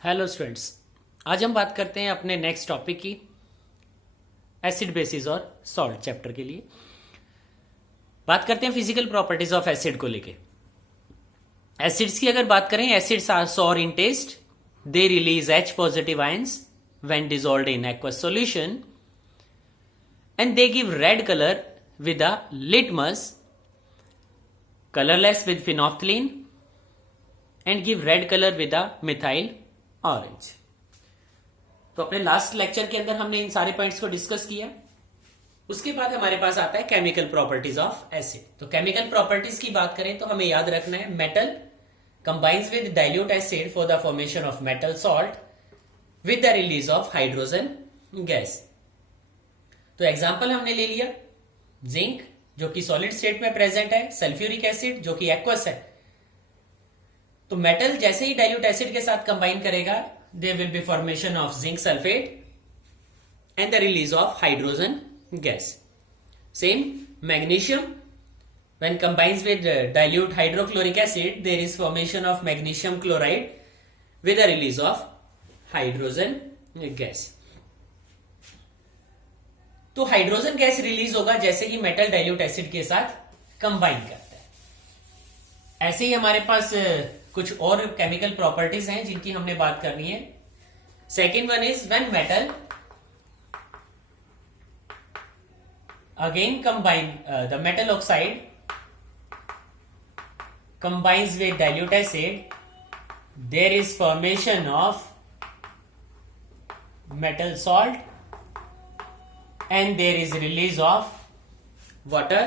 Hello students. आज हम बात करते हैं अपने नेक्स्ट टॉपिक की एसिड बेसिस और सॉल्ट चैप्टर के लिए। बात करते हैं फिजिकल प्रॉपर्टीज ऑफ एसिड को लेके। एसिड्स की अगर बात करें, acids are sour in taste, they release H positive ions when dissolved in aqueous solution and they give red colour with a litmus, colourless with phenolphthalein and give red colour with a methyl orange. तो अपने last lecture के अंदर हमने इन सारे points को discuss किया। उसके बाद हमारे पास आता है केमिकल प्रॉपर्टीज ऑफ एसिड। तो केमिकल प्रॉपर्टीज की बात करें तो हमें याद रखना है, metal combines with dilute acid for the formation of metal salt with the release of hydrogen gas. तो एग्जांपल हमने ले लिया जिंक जो कि सॉलिड स्टेट में प्रेजेंट है, सल्फ्यूरिक एसिड जो कि एक्वस है। तो मेटल जैसे ही डाइल्यूट एसिड के साथ कंबाइन करेगा, there will be formation of zinc sulphate and the release of hydrogen gas. Same magnesium when combines with dilute hydrochloric acid, there is formation of magnesium chloride with the release of hydrogen gas. तो hydrogen gas release होगा जैसे ही metal dilute acid के साथ combine करता है। ऐसे ही हमारे पास कुछ और केमिकल प्रॉपर्टीज हैं जिनकी हमने बात करनी है। Second one is when metal again combine the metal oxide combines with dilute acid, there is formation of metal salt and there is release of water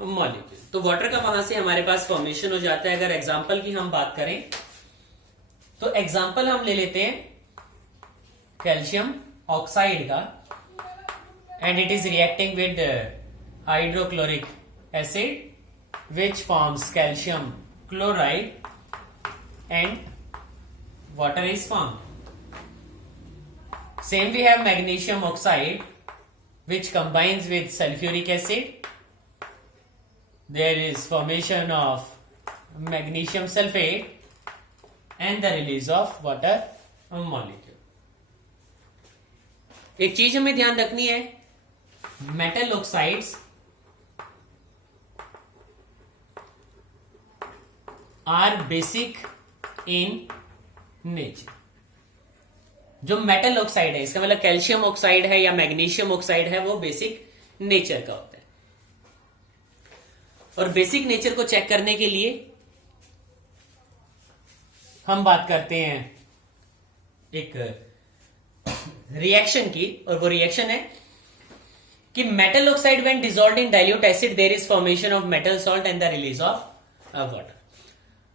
molecule। तो वाटर का वहां से हमारे पास फॉर्मेशन हो जाता है। अगर एग्जांपल की हम बात करें तो एग्जांपल हम ले लेते हैं कैल्शियम ऑक्साइड का, and it is reacting with hydrochloric acid which forms calcium chloride and water is formed. Same we have magnesium oxide which combines with sulfuric acid. There is formation of magnesium sulfate and the release of water molecule. एक चीज हमें ध्यान रखनी है, metal oxides are basic in nature. जो metal oxide है, इसका मतलब कैल्शियम ऑक्साइड है या मैग्नीशियम ऑक्साइड है, वो बेसिक नेचर का होता है। और बेसिक नेचर को चेक करने के लिए हम बात करते हैं एक रिएक्शन की, और वो रिएक्शन है कि metal oxide when dissolved in dilute acid there is formation of metal salt and the release of water.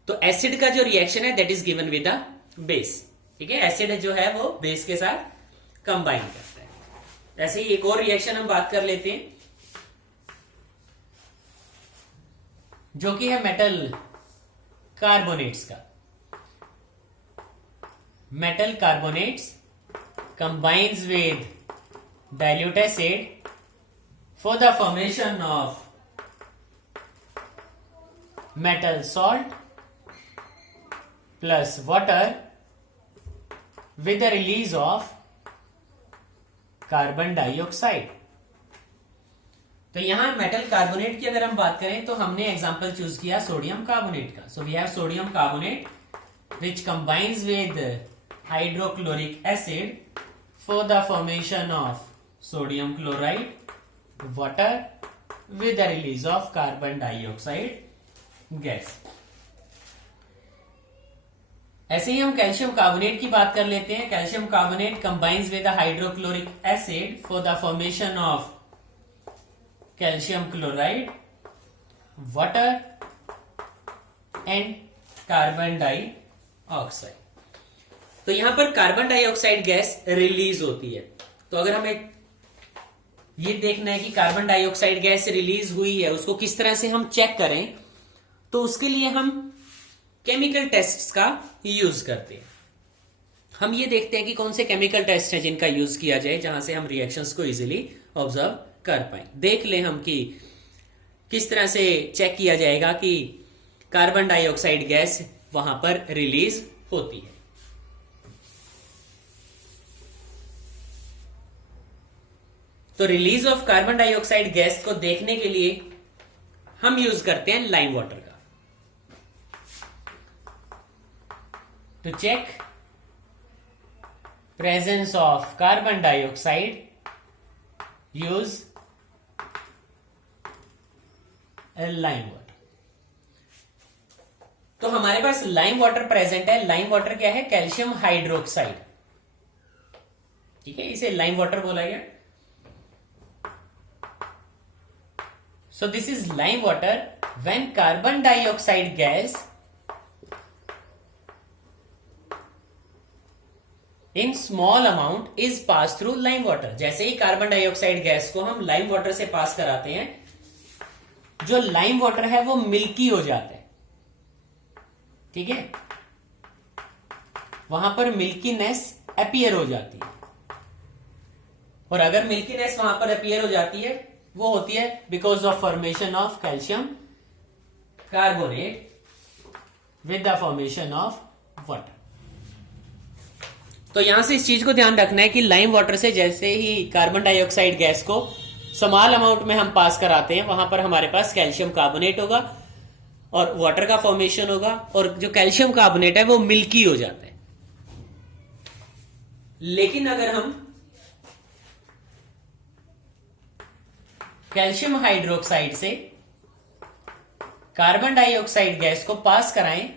तो एसिड का जो रिएक्शन है that is given with a base. ठीक है, एसिड जो है वो बेस के साथ कंबाइन करता है। ऐसे ही एक और रिएक्शन हम बात कर लेते हैं जो कि है मेटल कार्बोनेट्स का। Metal carbonates combines with dilute acid for the formation of metal salt plus water with the release of carbon dioxide. तो यहां मेटल कार्बोनेट की अगर हम बात करें तो हमने एग्जांपल चूज किया सोडियम कार्बोनेट का। So we have sodium carbonate which combines with hydrochloric acid for the formation of sodium chloride, water with the release of carbon dioxide gas. ऐसे ही हम कैल्शियम कार्बोनेट की बात कर लेते हैं। Calcium carbonate combines with hydrochloric acid for the formation of calcium chloride, water and carbon dioxide. तो यहां पर कार्बन डाइऑक्साइड गैस रिलीज होती है। तो अगर हमें ये देखना है कि कार्बन डाइऑक्साइड गैस रिलीज हुई है, उसको किस तरह से हम चेक करें, तो उसके लिए हम केमिकल टेस्ट्स का यूज करते हैं। हम ये देखते हैं कि कौन से केमिकल टेस्ट हैं जिनका यूज किया जाए जहां से हम रिएक्शंस को इजीली ऑब्जर्व कर पाए। देख लें हम कि किस तरह से चेक किया जाएगा कि कार्बन डाइऑक्साइड गैस वहां पर रिलीज होती है। तो release of carbon dioxide gas को देखने के लिए हम यूज करते हैं लाइम वाटर का। To check presence of carbon dioxide use lime water. तो हमारे पास लाइम वाटर प्रेजेंट है। लाइम वाटर क्या है? Calcium hydroxide. ठीक है, इसे लाइम वाटर बोला गया। So this is lime water when carbon dioxide gas in small amount is passed through lime water। जैसे ही कार्बन डाइऑक्साइड गैस को हम लाइम वाटर से पास कराते हैं, जो लाइम वाटर है वो मिल्की हो जाता है। ठीक है, वहां पर मिल्कीनेस अपीयर हो जाती है। और अगर मिल्कीनेस वहां पर अपीयर हो जाती है, वो होती है because of formation of calcium carbonate with the formation of water. तो यहां से इस चीज को ध्यान रखना है कि लाइम वाटर से जैसे ही कार्बन डाइऑक्साइड गैस को स्मॉल अमाउंट में हम पास कराते हैं, वहां पर हमारे पास कैल्शियम कार्बोनेट होगा और वाटर का फॉर्मेशन होगा, और जो कैल्शियम कार्बोनेट है वो मिल्की हो जाता है। लेकिन अगर हम कैल्शियम हाइड्रोक्साइड से कार्बन डाइऑक्साइड गैस को पास कराएं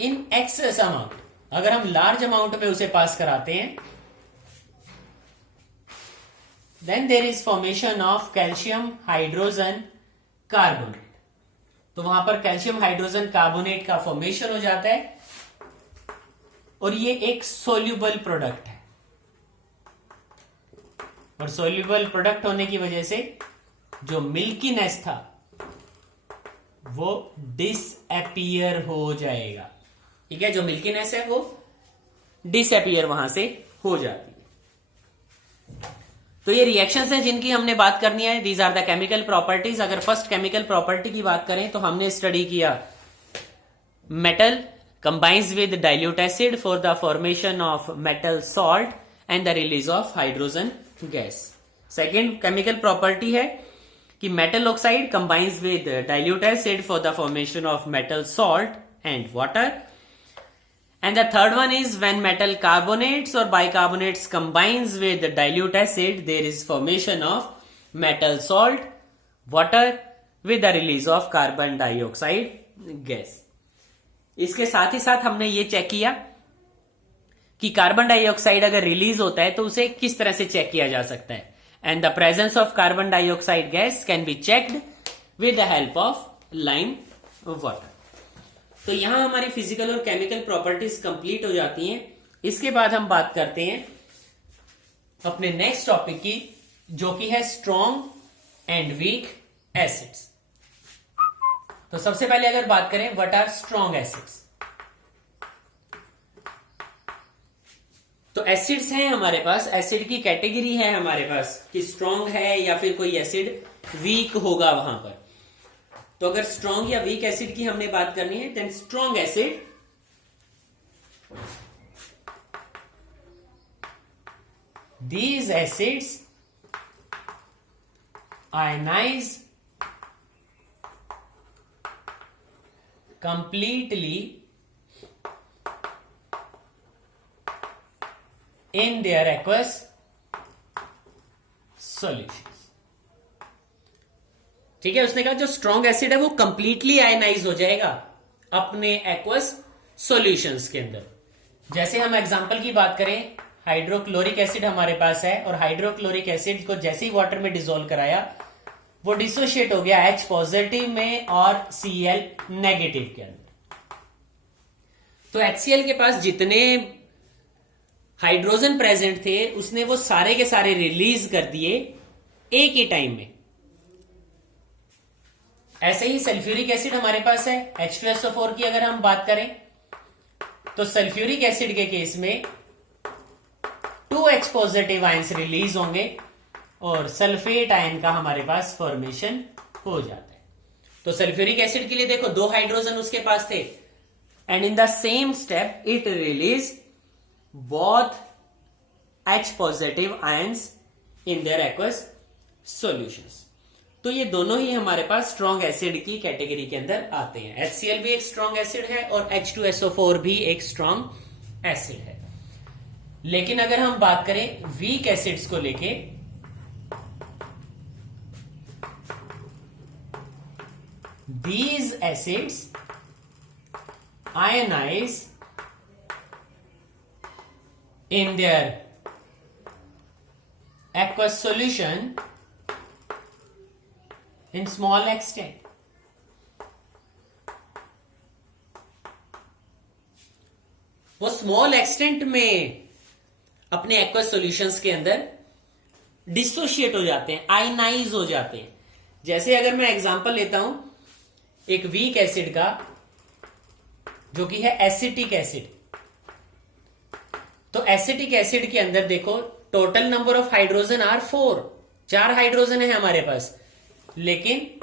इन एक्सेस अमाउंट, अगर हम लार्ज अमाउंट में उसे पास कराते हैं, then there is formation of calcium hydrogen carbonate. तो वहां पर कैल्शियम हाइड्रोजन कार्बोनेट का फॉर्मेशन हो जाता है और ये एक सोल्यूबल प्रोडक्ट है। और सोल्यूबल प्रोडक्ट होने की वजह से जो मिल्कीनेस था वो डिसअपीयर हो जाएगा। ठीक है, जो मिल्कीनेस है वो डिसअपीयर वहां से हो जाती है। तो ये रिएक्शंस हैं जिनकी हमने बात करनी है। These are the chemical properties. अगर फर्स्ट केमिकल प्रॉपर्टी की बात करें तो हमने स्टडी किया metal combines with dilute acid for the formation of metal salt and the release of hydrogen gas। Second chemical property है कि metal oxide combines with dilute acid for the formation of metal salt and water, and the third one is when metal carbonates or bicarbonates combines with dilute acid, there is formation of metal salt, water with the release of carbon dioxide gas। इसके साथ ही साथ हमने ये check किया कि carbon dioxide अगर release होता है तो उसे किस तरह से चेक किया जा सकता है। And the presence of carbon dioxide gas can be checked with the help of lime water. तो यहां हमारी फिजिकल और केमिकल प्रॉपर्टीज कंप्लीट हो जाती हैं। इसके बाद हम बात करते हैं अपने नेक्स्ट टॉपिक की, जो कि है स्ट्रॉन्ग एंड वीक एसिड्स। तो सबसे पहले अगर बात करें व्हाट आर स्ट्रॉन्ग एसिड्स, तो एसिड्स हैं हमारे पास, एसिड की कैटेगरी है हमारे पास कि स्ट्रॉन्ग है या फिर कोई एसिड वीक होगा वहां पर। तो अगर स्ट्रॉन्ग या वीक एसिड की हमने बात करनी है, then strong acid these acids ionize completely in their aqueous solutions। ठीक है, उसने कहा जो स्ट्रॉन्ग एसिड है वो कंप्लीटली आयनाइज हो जाएगा अपने एक्वस सॉल्यूशंस के अंदर। जैसे हम एग्जांपल की बात करें, हाइड्रोक्लोरिक एसिड हमारे पास है और हाइड्रोक्लोरिक एसिड को जैसे ही वाटर में डिसॉल्व कराया वो डिसोशिएट हो गया H पॉजिटिव में और Cl नेगेटिव के अंदर। तो HCl के पास जितने हाइड्रोजन प्रेजेंट थे उसने वो सारे के सारे रिलीज कर दिए एक ही टाइम में। ऐसे ही सल्फ्यूरिक एसिड हमारे पास है H2SO4 की अगर हम बात करें तो सल्फ्यूरिक एसिड के केस में 2H पॉजिटिव आयंस रिलीज होंगे और सल्फेट आयन का हमारे पास फॉर्मेशन हो जाता है। तो सल्फ्यूरिक एसिड के लिए देखो 2 हाइड्रोजन उसके पास थे and in the same step it release both H positive ions in their aqueous solutions. तो ये दोनों ही हमारे पास स्ट्रॉन्ग एसिड की कैटेगरी के अंदर आते हैं। HCl भी एक स्ट्रॉन्ग एसिड है और H2SO4 भी एक स्ट्रॉन्ग एसिड है। लेकिन अगर हम बात करें वीक एसिड्स को लेके, these acids ionize in their aqueous solution in small extent. वो स्मॉल एक्सटेंट में अपने एक्वस सॉल्यूशंस के अंदर डिसोशिएट हो जाते हैं, आयनाइज हो जाते हैं। जैसे अगर मैं एग्जांपल लेता हूं एक वीक एसिड का, जो कि है एसिटिक एसिड। तो एसिटिक एसिड के अंदर देखो total number of hydrogen are 4, 4 hydrogen है हमारे पास। लेकिन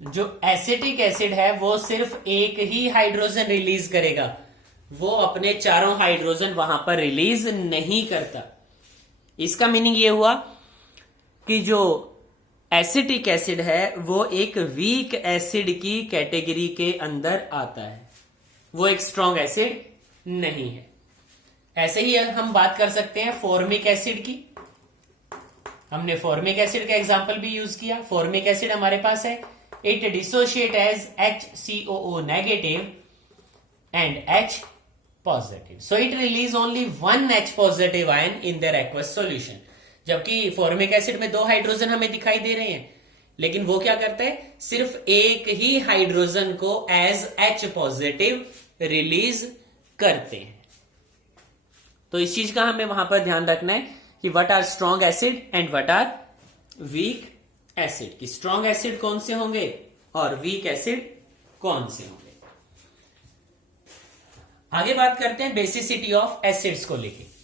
जो एसिटिक एसिड है वो सिर्फ एक ही हाइड्रोजन रिलीज करेगा, वो अपने चारों हाइड्रोजन वहां पर रिलीज नहीं करता। इसका मीनिंग ये हुआ कि जो एसिटिक एसिड है वो एक वीक एसिड की कैटेगरी के अंदर आता है, वो एक स्ट्रॉन्ग एसिड नहीं है। ऐसे ही हम बात कर सकते हैं फॉर्मिक एसिड की। हमने फॉर्मिक एसिड का एग्जांपल भी यूज किया। फॉर्मिक एसिड हमारे पास है, it dissociate as HCOO negative and H positive, so it release only 1 H positive ion in their aqueous solution. जबकि फॉर्मिक एसिड में 2 हाइड्रोजन हमें दिखाई दे रहे हैं, लेकिन वो क्या करता है, सिर्फ एक ही हाइड्रोजन को एज H पॉजिटिव रिलीज करते हैं। तो इस चीज का हमें वहां पर ध्यान रखना है कि what are strong acid and what are weak acid, कि स्ट्रॉन्ग एसिड कौन से होंगे और वीक एसिड कौन से होंगे। आगे बात करते हैं बेसिसिटी ऑफ एसिड्स को लेके।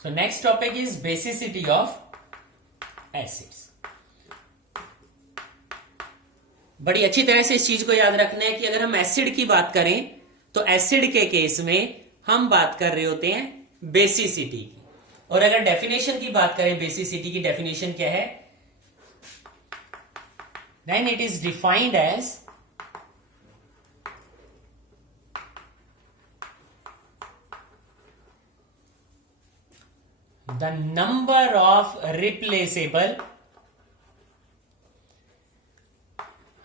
So next topic is basicity of acids. बड़ी अच्छी तरह से इस चीज को याद रखना है कि अगर हम एसिड की बात करें तो एसिड के केस में हम बात कर रहे होते हैं बेसिसिटी की। और अगर डेफिनेशन की बात करें, बेसिसिटी की डेफिनेशन क्या है, then it is defined as the number of replaceable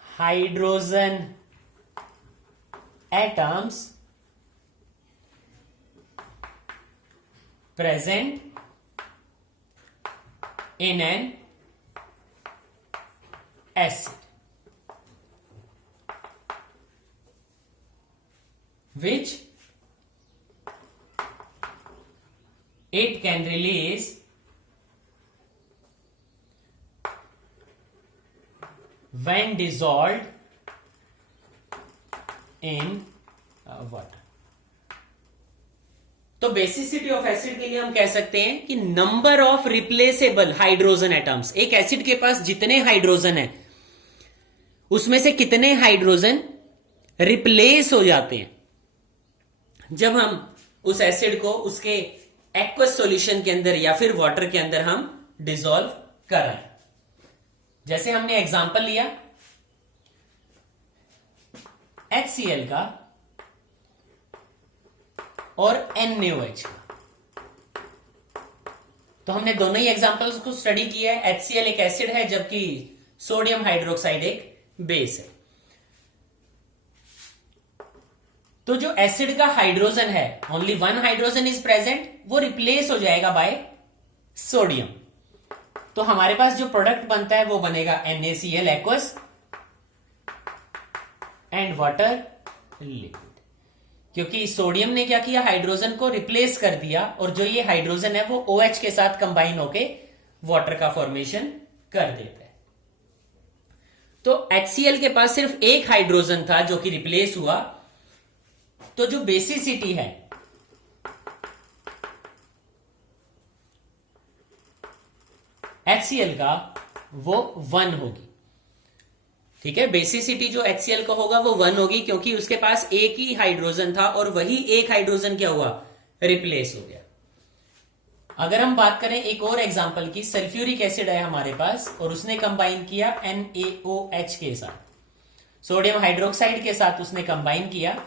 hydrogen atoms present in an acid which it can release when dissolved in water. तो बेसिसिटी ऑफ एसिड के लिए हम कह सकते हैं कि number of replaceable hydrogen atoms, एक acid के पास जितने हाइड्रोजन है उसमें से कितने हाइड्रोजन रिप्लेस हो जाते हैं जब हम उस एसिड को उसके एक्वस सॉल्यूशन के अंदर या फिर वाटर के अंदर हम डिसॉल्व करें। जैसे हमने एग्जांपल लिया HCl का और NaOH का, तो हमने दोनों ही एग्जांपल्स को स्टडी किया है। HCl एक एसिड है जबकि सोडियम हाइड्रोक्साइड एक बेस है। तो जो एसिड का हाइड्रोजन है, ओनली 1 हाइड्रोजन इज प्रेजेंट, वो रिप्लेस हो जाएगा बाय सोडियम। तो हमारे पास जो प्रोडक्ट बनता है वो बनेगा NaCl aqueous and water liquid, क्योंकि सोडियम ने क्या किया, हाइड्रोजन को रिप्लेस कर दिया और जो ये हाइड्रोजन है वो OH के साथ कंबाइन होके वाटर का फॉर्मेशन कर देता है। तो HCl के पास सिर्फ एक हाइड्रोजन था जो कि रिप्लेस हुआ, तो जो बेसिसिटी है HCl का वो 1 होगी। ठीक है, बेसिसिटी जो HCl का होगा वो 1 होगी, क्योंकि उसके पास एक ही हाइड्रोजन था और वही एक हाइड्रोजन क्या हुआ, रिप्लेस हो गया। अगर हम बात करें एक और एग्जांपल की, सल्फ्यूरिक एसिड है हमारे पास और उसने कंबाइन किया NaOH के साथ, सोडियम हाइड्रोक्साइड के साथ उसने कंबाइन किया,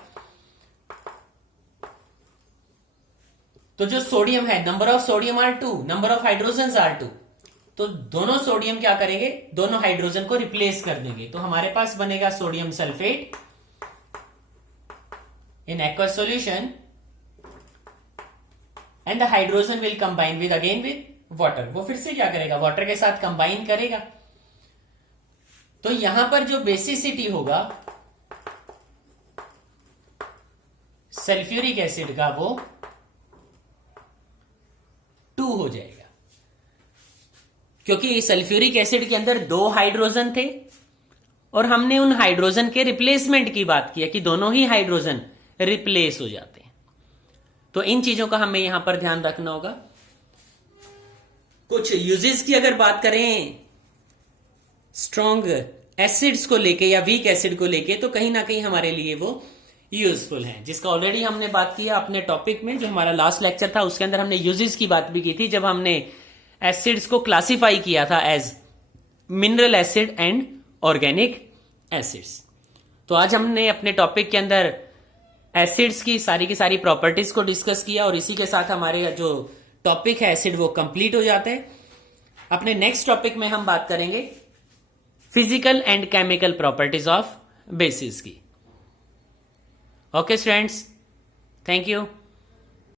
तो जो सोडियम है, number of sodium are 2, number of hydrogen are 2, तो दोनों सोडियम क्या करेंगे, दोनों हाइड्रोजन को रिप्लेस कर देंगे। तो हमारे पास बनेगा sodium sulphate in aqueous solution and the hydrogen will combine with again with water. वो फिर से क्या करेगा, वाटर के साथ कंबाइन करेगा। तो यहां पर जो बेसिसिटी होगा सल्फ्यूरिक एसिड का वो 2 हो जाएगा, क्योंकि सल्फ्यूरिक एसिड के अंदर 2 हाइड्रोजन थे और हमने उन हाइड्रोजन के रिप्लेसमेंट की बात की कि दोनों ही हाइड्रोजन रिप्लेस हो जाते हैं। तो इन चीजों का हमें यहां पर ध्यान रखना होगा। कुछ यूजेस की अगर बात करें स्ट्रॉन्ग एसिड्स को लेके या वीक एसिड को लेके, तो कहीं ना कहीं हमारे लिए वो यूजफुल है, जिसका ऑलरेडी हमने बात किया अपने टॉपिक में, जो हमारा लास्ट लेक्चर था उसके अंदर हमने यूजेस की बात भी की थी, जब हमने एसिड्स को क्लासिफाई किया था as mineral acid and organic acids. तो आज हमने अपने टॉपिक के अंदर एसिड्स की सारी प्रॉपर्टीज को डिस्कस किया और इसी के साथ हमारे जो टॉपिक है एसिड वो कंप्लीट हो जाते हैं। अपने नेक्स्ट टॉपिक में हम बात करेंगे physical and chemical properties of bases की। Okay students, thank you.